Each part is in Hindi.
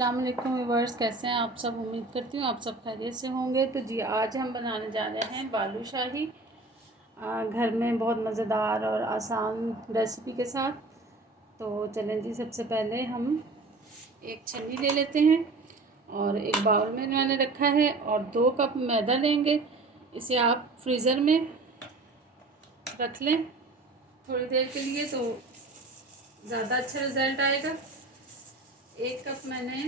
अस्सलाम वालेकुम व्यूअर्स, कैसे हैं आप सब। उम्मीद करती हूँ आप सब खैरियत से होंगे। तो जी आज हम बनाने जा रहे हैं बालूशाही घर में बहुत मज़ेदार और आसान रेसिपी के साथ। तो चलें जी, सबसे पहले हम एक छन्नी ले लेते हैं और एक बाउल में मैंने रखा है और 2 कप मैदा लेंगे। इसे आप फ्रीज़र में रख लें थोड़ी देर के लिए, तो ज़्यादा अच्छा रिज़ल्ट आएगा। 1 कप मैंने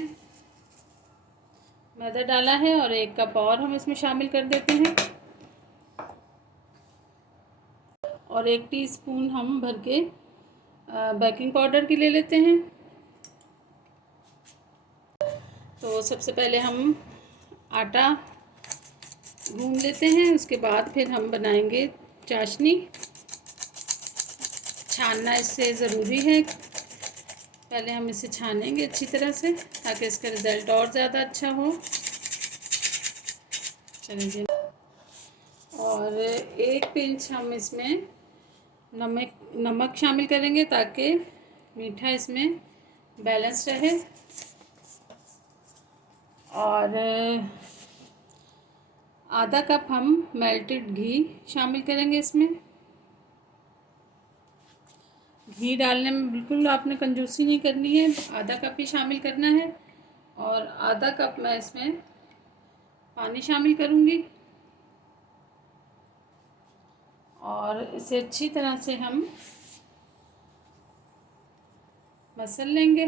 मैदा डाला है और 1 कप और हम इसमें शामिल कर देते हैं और 1 टीस्पून हम भर के बेकिंग पाउडर की ले लेते हैं। तो सबसे पहले हम आटा गूंद लेते हैं, उसके बाद फिर हम बनाएंगे चाशनी। छानना इससे ज़रूरी है, पहले हम इसे छानेंगे अच्छी तरह से ताकि इसका रिज़ल्ट और ज़्यादा अच्छा हो। चलिए, और 1 पिंच हम इसमें नमक शामिल करेंगे ताकि मीठा इसमें बैलेंस रहे। और आधा कप हम मेल्टेड घी शामिल करेंगे इसमें। घी डालने में बिल्कुल आपने कंजूसी नहीं करनी है, आधा कप ही शामिल करना है। और आधा कप मैं इसमें पानी शामिल करूँगी और इसे अच्छी तरह से हम मसल लेंगे।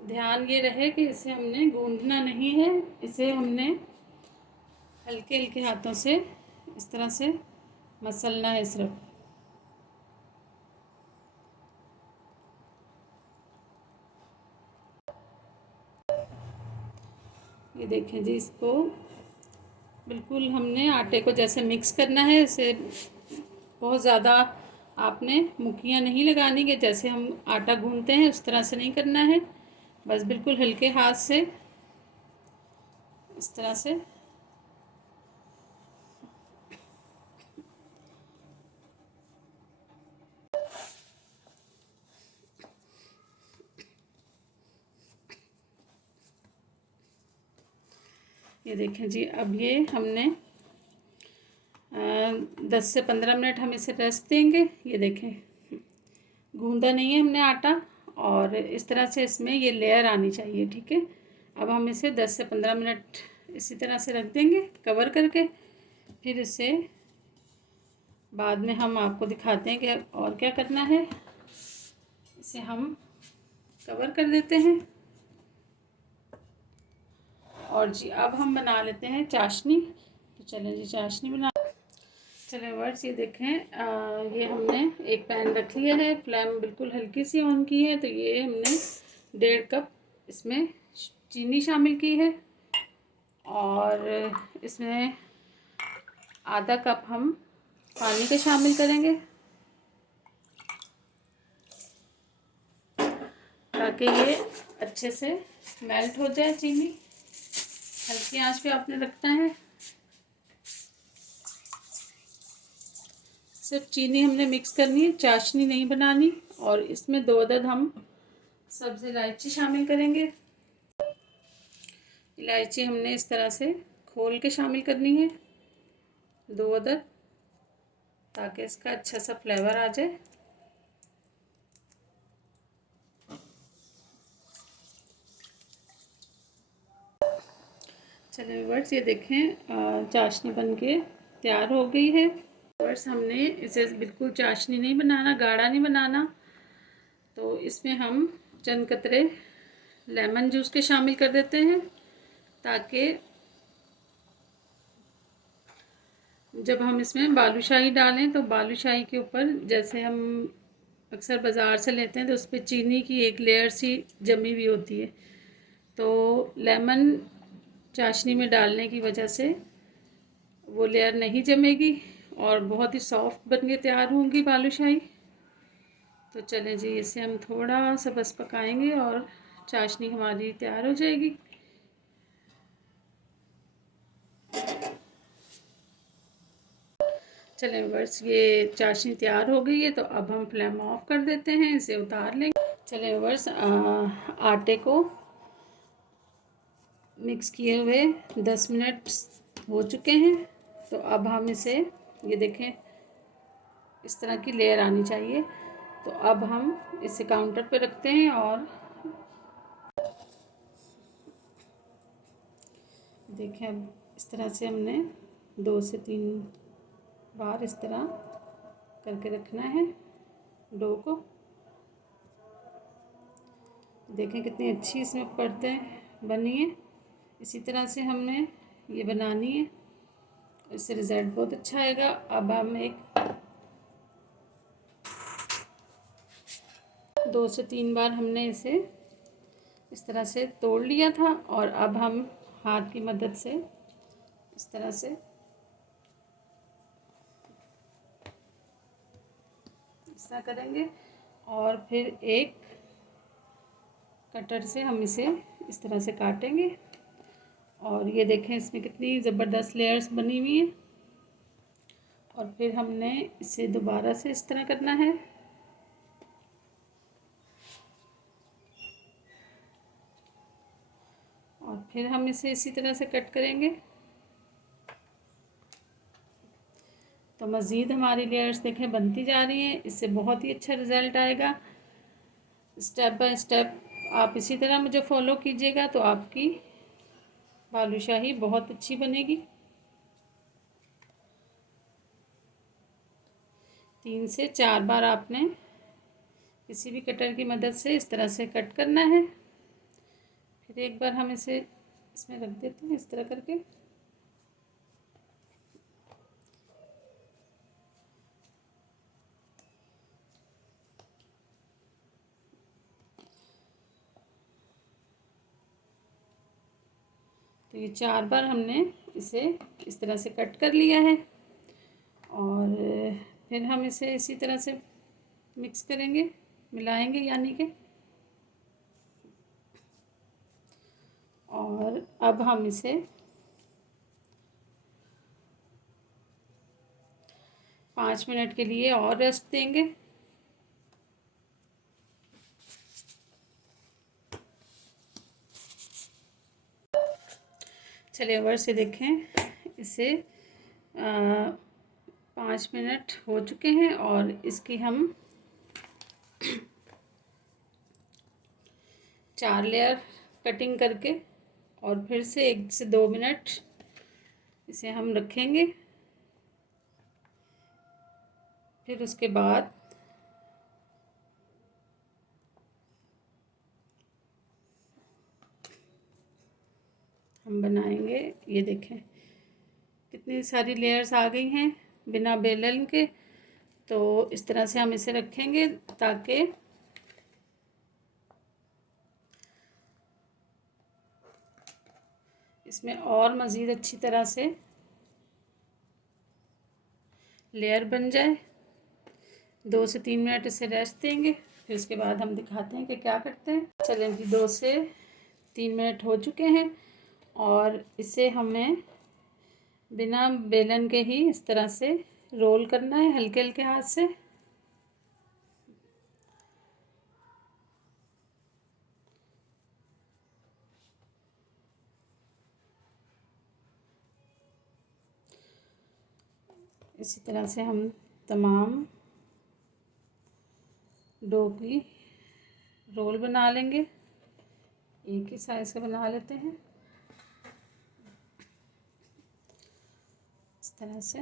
ध्यान ये रहे कि इसे हमने गूंदना नहीं है, इसे हमने हल्के हल्के हाथों से इस तरह से मसलना है सिर्फ। ये देखें जी, इसको बिल्कुल हमने आटे को जैसे मिक्स करना है, इसे बहुत ज़्यादा आपने मुक्कियाँ नहीं लगानी कि जैसे हम आटा गूंदते हैं उस तरह से नहीं करना है। बस बिल्कुल हल्के हाथ से इस तरह से ये देखें जी। अब ये हमने 10 से 15 मिनट हम इसे रेस्ट देंगे। ये देखें, गूंदा नहीं है हमने आटा और इस तरह से इसमें ये लेयर आनी चाहिए, ठीक है। अब हम इसे 10 से 15 मिनट इसी तरह से रख देंगे कवर करके। फिर इसे बाद में हम आपको दिखाते हैं कि और क्या करना है। इसे हम कवर कर देते हैं और जी अब हम बना लेते हैं चाशनी। तो चलें जी, चाशनी बना। चलें वर्स, ये देखें, ये हमने एक पैन रख लिया है, फ्लेम बिल्कुल हल्की सी ऑन की है। तो ये हमने 1.5 कप इसमें चीनी शामिल की है और इसमें आधा कप हम पानी का शामिल करेंगे ताकि ये अच्छे से मेल्ट हो जाए चीनी। हल्की आंच पे आपने रखना है। सिर्फ चीनी हमने मिक्स करनी है, चाशनी नहीं बनानी। और इसमें 2 अदद हम सब्ज़ इलायची शामिल करेंगे। इलायची हमने इस तरह से खोल के शामिल करनी है, 2 अदद, ताकि इसका अच्छा सा फ्लेवर आ जाए। चलिए व्यूअर्स, ये देखें चाशनी बनके तैयार हो गई है। व्यूअर्स, हमने इसे बिल्कुल चाशनी नहीं बनाना, गाढ़ा नहीं बनाना। तो इसमें हम चंद कतरे लेमन जूस के शामिल कर देते हैं ताकि जब हम इसमें बालूशाही डालें तो बालूशाही के ऊपर, जैसे हम अक्सर बाज़ार से लेते हैं तो उस पर चीनी की एक लेयर सी जमी हुई होती है, तो लेमन चाशनी में डालने की वजह से वो लेयर नहीं जमेगी और बहुत ही सॉफ्ट बन के तैयार होंगी बालूशाही। तो चलें जी, इसे हम थोड़ा सा बस पकाएंगे और चाशनी हमारी तैयार हो जाएगी। चलें बस, ये चाशनी तैयार हो गई है। तो अब हम फ्लेम ऑफ कर देते हैं, इसे उतार लेंगे। चलें वर्स, आटे को मिक्स किए हुए 10 मिनट हो चुके हैं। तो अब हम इसे, ये देखें, इस तरह की लेयर आनी चाहिए। तो अब हम इसे काउंटर पे रखते हैं और देखें, अब इस तरह से हमने 2 से 3 बार इस तरह करके रखना है डो को। देखें कितनी अच्छी इसमें परतें बनी है। इसी तरह से हमने ये बनानी है, इससे रिज़ल्ट बहुत अच्छा आएगा। अब हम एक 2 से 3 बार हमने इसे इस तरह से तोड़ लिया था और अब हम हाथ की मदद से इस तरह से इस तरह करेंगे और फिर एक कटर से हम इसे इस तरह से काटेंगे। और ये देखें इसमें कितनी ज़बरदस्त लेयर्स बनी हुई हैं। और फिर हमने इसे दोबारा से इस तरह करना है और फिर हम इसे इसी तरह से कट करेंगे। तो मज़ीद हमारी लेयर्स देखें बनती जा रही हैं। इससे बहुत ही अच्छा रिज़ल्ट आएगा। स्टेप बाय स्टेप आप इसी तरह मुझे फॉलो कीजिएगा तो आपकी बालूशाही बहुत अच्छी बनेगी। 3 से 4 बार आपने किसी भी कटर की मदद से इस तरह से कट करना है। फिर एक बार हम इसे इसमें रख देते हैं इस तरह करके। तो ये 4 बार हमने इसे इस तरह से कट कर लिया है और फिर हम इसे इसी तरह से मिक्स करेंगे, मिलाएंगे यानी कि। और अब हम इसे 5 मिनट के लिए और रेस्ट देंगे। चलिए वर्ष से देखें, इसे 5 मिनट हो चुके हैं और इसकी हम 4 लेयर कटिंग करके और फिर से 1 से 2 मिनट इसे हम रखेंगे। फिर उसके बाद हम बनाएंगे। ये देखें कितनी सारी लेयर्स आ गई हैं बिना बेलन के। तो इस तरह से हम इसे रखेंगे ताकि इसमें और मज़ीद अच्छी तरह से लेयर बन जाए। 2 से 3 मिनट इसे रेस्ट देंगे। फिर उसके बाद हम दिखाते हैं कि क्या करते हैं। चलें जी, 2 से 3 मिनट हो चुके हैं और इसे हमें बिना बेलन के ही इस तरह से रोल करना है हल्के हल्के हाथ से। इसी तरह से हम तमाम डो की रोल बना लेंगे। एक ही साइज़ का बना लेते हैं इस तरह से।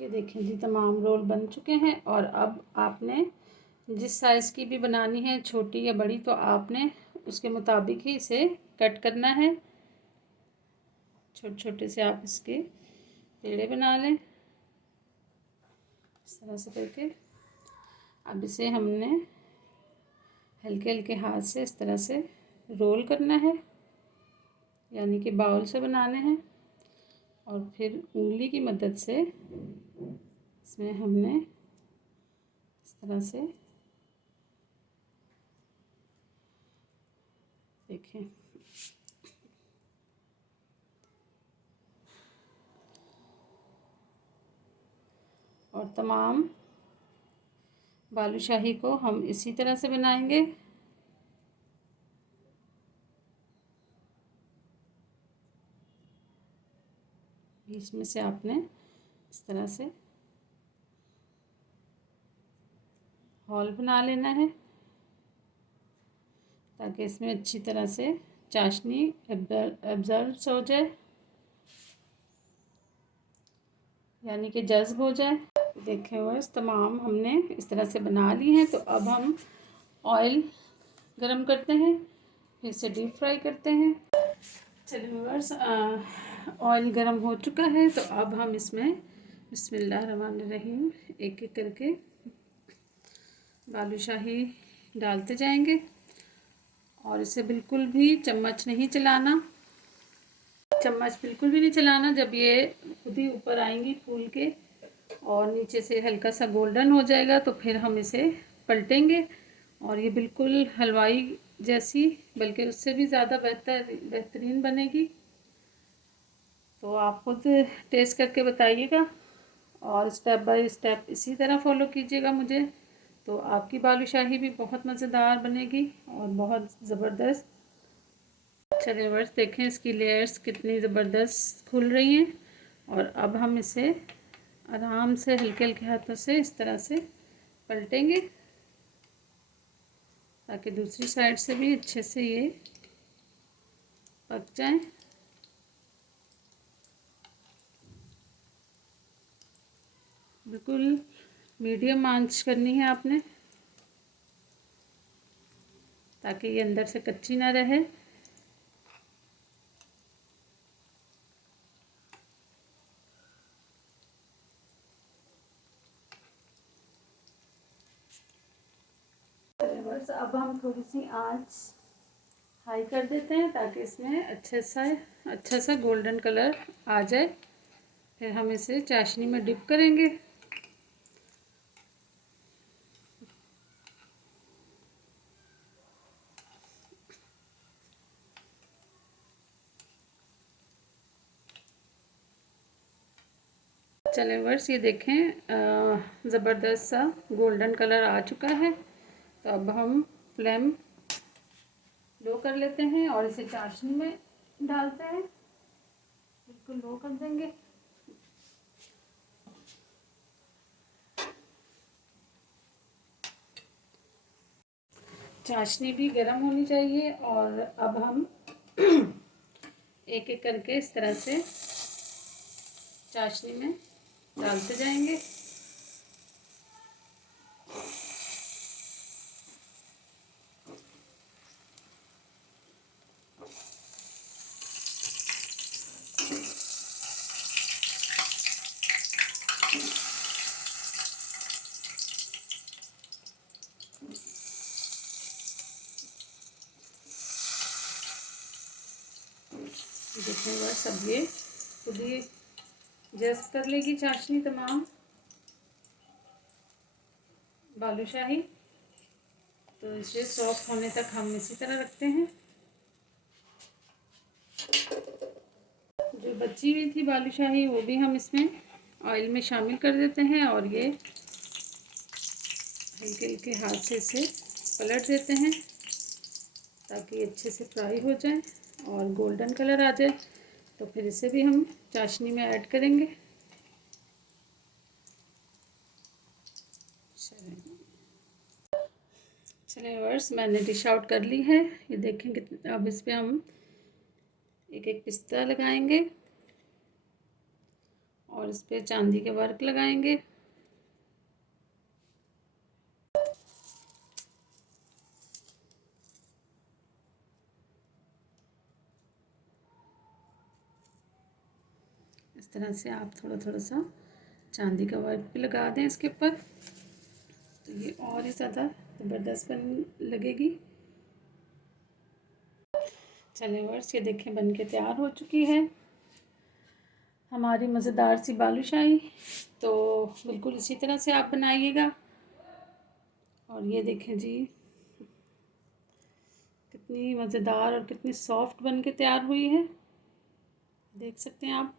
ये देखें जी, तमाम रोल बन चुके हैं। और अब आपने जिस साइज़ की भी बनानी है, छोटी या बड़ी, तो आपने उसके मुताबिक ही इसे कट करना है। छोटे छोटे से आप इसके पेड़े बना लें इस तरह से करके। अब इसे हमने हल्के हल्के हाथ से इस तरह से रोल करना है, यानी कि बाउल से बनाने हैं। और फिर उंगली की मदद से इसमें हमने इस तरह से, देखें, और तमाम बालूशाही को हम इसी तरह से बनाएंगे। बीच में से आपने इस तरह से हॉल बना लेना है ताकि इसमें अच्छी तरह से चाशनी एब्जॉर्ब हो जाए, यानी कि जज्ब हो जाए। देखें बस तमाम हमने इस तरह से बना ली हैं। तो अब हम ऑयल गरम करते हैं, फिर से डीप फ्राई करते हैं। चलिए व्यूअर्स, ऑयल गरम हो चुका है। तो अब हम इसमें बिस्मिल्लाहिर्रहमानिर्रहीम एक एक करके बालूशाही डालते जाएंगे और इसे बिल्कुल भी चम्मच नहीं चलाना, चम्मच बिल्कुल भी नहीं चलाना। जब ये खुद ही ऊपर आएंगी फूल के और नीचे से हल्का सा गोल्डन हो जाएगा तो फिर हम इसे पलटेंगे और ये बिल्कुल हलवाई जैसी, बल्कि उससे भी ज़्यादा बेहतरीन बनेगी। तो आप खुद टेस्ट करके बताइएगा और स्टेप बाय स्टेप इसी तरह फॉलो कीजिएगा मुझे, तो आपकी बालूशाही भी बहुत मज़ेदार बनेगी और बहुत ज़बरदस्त। चलिए व्यूअर्स, देखें इसकी लेयर्स कितनी ज़बरदस्त खुल रही हैं। और अब हम इसे आराम से हल्के हल्के हाथों से इस तरह से पलटेंगे ताकि दूसरी साइड से भी अच्छे से ये पक जाए। बिल्कुल मीडियम आंच करनी है आपने ताकि ये अंदर से कच्ची ना रहे। बस अब हम थोड़ी सी आंच हाई कर देते हैं ताकि इसमें अच्छा सा गोल्डन कलर आ जाए। फिर हम इसे चाशनी में डिप करेंगे। चले वर्स, ये देखें ज़बरदस्त सा गोल्डन कलर आ चुका है। तो अब हम फ्लेम लो कर लेते हैं और इसे चाशनी में डालते हैं। बिल्कुल लो कर देंगे। चाशनी भी गर्म होनी चाहिए और अब हम एक एक करके इस तरह से चाशनी में डालते जाएंगे। देखने के बाद सब ये खुद ही जस्ट कर लेगी चाशनी तमाम बालूशाही। तो इसे सॉफ्ट होने तक हम इसी तरह रखते हैं। जो बची हुई थी बालूशाही वो भी हम इसमें ऑयल में शामिल कर देते हैं और ये हल्के हल्के हाथ से इसे पलट देते हैं ताकि अच्छे से फ्राई हो जाए और गोल्डन कलर आ जाए। तो फिर इसे भी हम चाशनी में ऐड करेंगे। चलिए व्यूअर्स, मैंने डिश आउट कर ली है। ये देखें कितना। अब इस पर हम एक एक पिस्ता लगाएंगे और इस पर चांदी के वर्क लगाएंगे। इस तरह से आप थोड़ा थोड़ा सा चांदी का वर्क भी लगा दें इसके ऊपर, तो ये और ही ज़्यादा ज़बरदस्त बन लगेगी। चलिए व्यूअर्स, ये देखें बन के तैयार हो चुकी है हमारी मज़ेदार सी बालूशाही। तो बिल्कुल इसी तरह से आप बनाइएगा। और ये देखें जी कितनी मज़ेदार और कितनी सॉफ्ट बन के तैयार हुई है, देख सकते हैं आप।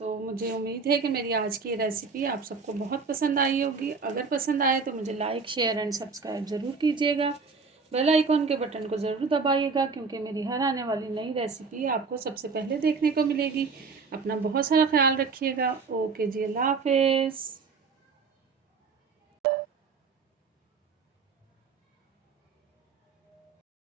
तो मुझे उम्मीद है कि मेरी आज की रेसिपी आप सबको बहुत पसंद आई होगी। अगर पसंद आए तो मुझे लाइक शेयर एंड सब्सक्राइब ज़रूर कीजिएगा। बेल आइकॉन के बटन को ज़रूर दबाइएगा, क्योंकि मेरी हर आने वाली नई रेसिपी आपको सबसे पहले देखने को मिलेगी। अपना बहुत सारा ख्याल रखिएगा। ओके जी, अल्लाह हाफ़िज़।